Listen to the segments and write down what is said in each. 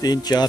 3-4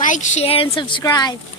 Like, share, and subscribe.